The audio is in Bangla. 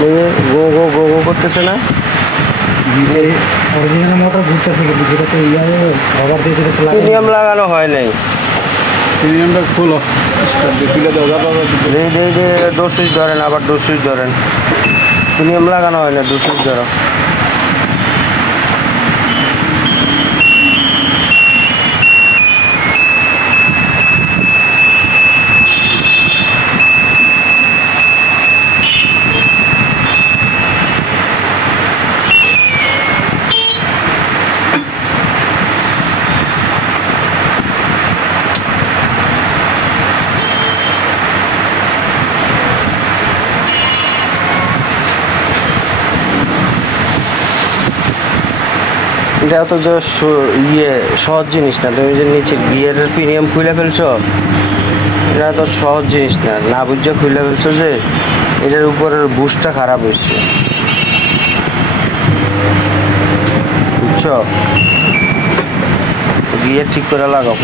গো গো গো গো করতেছে না? অরিজিনাল মোটর ঘুরতেছে কিন্তু যেটাতে রবার দিয়ে যেটাতে প্রিমিয়াম লাগানো হয় নাই। প্রিমিয়ামটা খোলো, তুলে দাও, ডোর সুইচ ধরেন, আবার ডোর সুইচ ধরেন। প্রিমিয়াম লাগানো হয় না, ডোর সুইচ ধরো। এটা তো সহজ জিনিস না। তুমি যে নিচে গিয়ার প্রিমিয়াম খুলে ফেলছো, এটা তো সহজ জিনিস না। না বুঝে খুলে ফেলছো যে এটার উপরের বুশটা খারাপ হয়েছে, বুঝছো? গিয়ার ঠিক করে লাগাও।